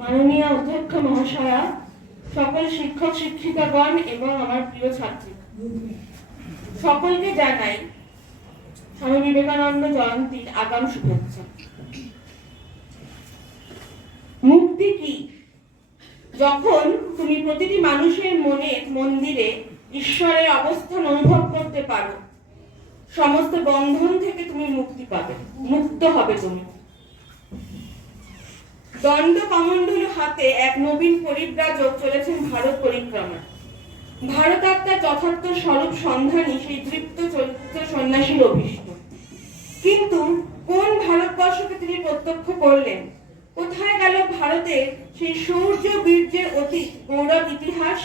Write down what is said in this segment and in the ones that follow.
মাননীয় অধ্যক্ষ মহাশয়া, সকল শিক্ষক শিক্ষিকাগণ এবং আমার প্রিয় ছাত্রী, সকলকে জানাই স্বামী বিবেকানন্দ জয়ন্তীর আগাম শুভেচ্ছা। মুক্তি কি? যখন তুমি প্রতিটি মানুষের মনের মন্দিরে ঈশ্বরের অবস্থান অনুভব করতে পারো, সমস্ত বন্ধন থেকে তুমি মুক্তি পাবে, মুক্ত হবে তুমি। দণ্ড কমণ্ডলু হাতে এক নবীন পরিব্রাজক চলেছেন ভারত পরিক্রমায়। ভারতাত্মার যথার্থ স্বরূপ সন্ধানী সেই দৃপ্ত চরিত্র সন্ন্যাসীর অভীষ্ট। কিন্তু কোন ভারতবর্ষকে তিনি প্রত্যক্ষ করলেন? কোথায় গেল ভারতের সেই শৌর্য বীর্যের অতীত গৌরব ইতিহাস?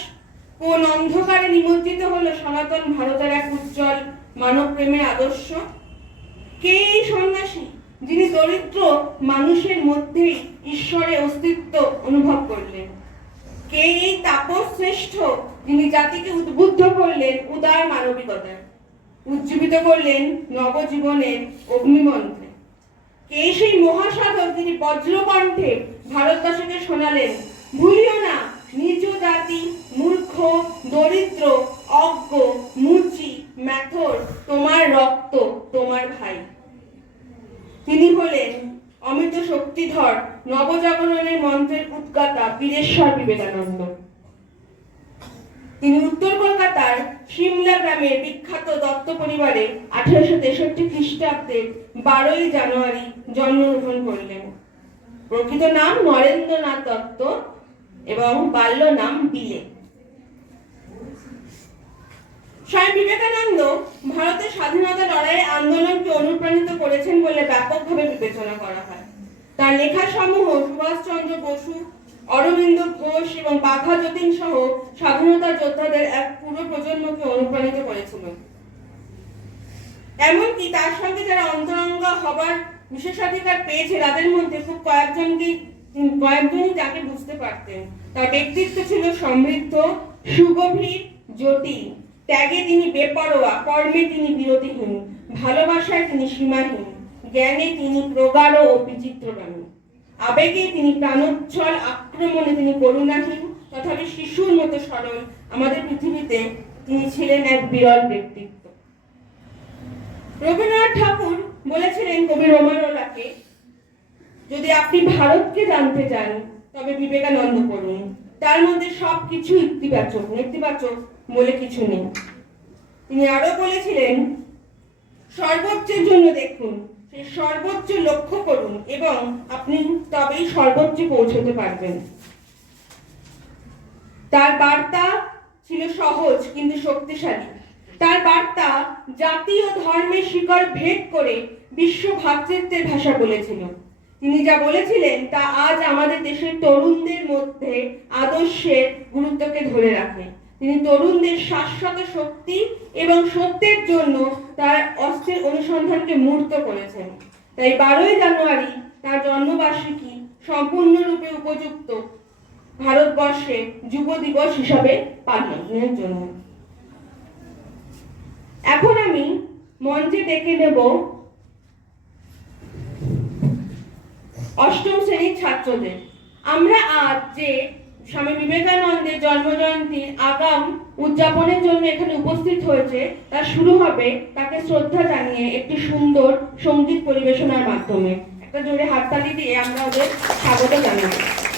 কোন অন্ধকারে নিমজ্জিত হলো সনাতন ভারতের এক উজ্জ্বল মানব প্রেমের আদর্শ? কে এই সন্ন্যাসী যিনি দরিদ্র মানুষের মধ্যেই ঈশ্বরের অস্তিত্ব অনুভব করলেন? কে এই তাপস শ্রেষ্ঠ যিনি জাতিকে উদ্বুদ্ধ করলেন উদার মানবিকতায়, উজ্জীবিত করলেন নবজীবনের অগ্নিমন্ত্রে? কে সেই মহাসাধক যিনি বজ্রকণ্ঠে ভারতবাসীকে শোনালেন, ভুলিও না নিজ জাতি মূর্খ, দরিদ্র, অজ্ঞ, মুচি, মেথর, তোমার রক্ত তোমার ভাই। তিনি হলেন অমিত শক্তিধর নবজাগরণের মন্ত্রের উদ্গাতা বীরেশ্বর বিবেকানন্দ। তিনি উত্তর কলকাতার সিমলা গ্রামের বিখ্যাত দত্ত পরিবারে 1863 খ্রিস্টাব্দের 12ই জানুয়ারি জন্মগ্রহণ করলেন। প্রকৃত নাম নরেন্দ্রনাথ দত্ত এবং বাল্য নাম বিলে। স্বামী বিবেকানন্দ ভারতের স্বাধীনতা লড়াইয়ের আন্দোলনকে অনুপ্রাণিত করেছেন বলে ব্যাপকভাবে বিবেচনা করা হয়। তার লেখা সমূহ সুভাষচন্দ্র বসু, অরবিন্দ ঘোষ এবং বাঘা যতীন সহ স্বাধীনতা যোদ্ধাদের এক পুরো প্রজন্মকে অনুপ্রাণিত করেছিল। এমনকি তার সঙ্গে যারা অন্তরঙ্গ হবার বিশেষাধিকার পেয়েছে তাদের মধ্যে খুব কয়েকজনই তাকে বুঝতে পারতেন। তার ব্যক্তিত্ব ছিল সমৃদ্ধ, সুগভীর, জটিল। ত্যাগে তিনি বেপরোয়া, কর্মে তিনি বিরতিহীন, ভালোবাসায় তিনি সীমাহীন, জ্ঞানে তিনি প্রগাঢ় ও বিচিত্রগামী, আবেগে তিনি প্রাণোচ্ছল, আক্রমণে তিনি করুণাহীন, তথাপি শিশুর মতো সরল। আমাদের পৃথিবীতে তিনি ছিলেন এক বিরল ব্যক্তিত্ব। রবীন্দ্রনাথ ঠাকুর বলেছিলেন কবি রমারোলাকে, যদি আপনি ভারতকে জানতে চান তবে বিবেকানন্দ পড়ুন, তার মধ্যে সবকিছু ইতিবাচক, নেতিবাচক বলে কিছু নেই। তিনি আরো বলেছিলেন, সর্বোচ্চের জন্য দেখুন, সেই সর্বোচ্চ লক্ষ্য করুন এবং আপনি তবেই সর্বোচ্চে পৌঁছতে পারবেন। তার বার্তা ছিল সহজ কিন্তু শক্তিশালী। তার বার্তা জাতি ও ধর্মের শিকড় ভেদ করে বিশ্ব ভ্রাতৃত্বের ভাষা বলেছিল। তিনি যা বলেছিলেন তা আজ আমাদের দেশের তরুণদের মধ্যে আদর্শের গুরুত্বকে ধরে রাখে। তিনি তরুণদের শাশ্বত শক্তি এবং সত্যের জন্য তার অস্থির অনুসন্ধানকে মূর্ত করেছেন। তাই 12ই জানুয়ারি তার জন্মবার্ষিকী সম্পূর্ণরূপে উপযুক্ত ভারতবর্ষে যুব দিবস হিসাবে পালনের জন্য। এখন আমি মঞ্চে ডেকে নেব অষ্টম শ্রেণীর ছাত্রদের। আমরা আজ যে স্বামী বিবেকানন্দের জন্মজয়ন্তীর আগাম উদযাপনের জন্য এখানে উপস্থিত হয়েছে, তা শুরু হবে তাকে শ্রদ্ধা জানিয়ে একটি সুন্দর সঙ্গীত পরিবেশনার মাধ্যমে। একটা জোরে হাততালি দিয়ে আমরা ওদের স্বাগত জানাই।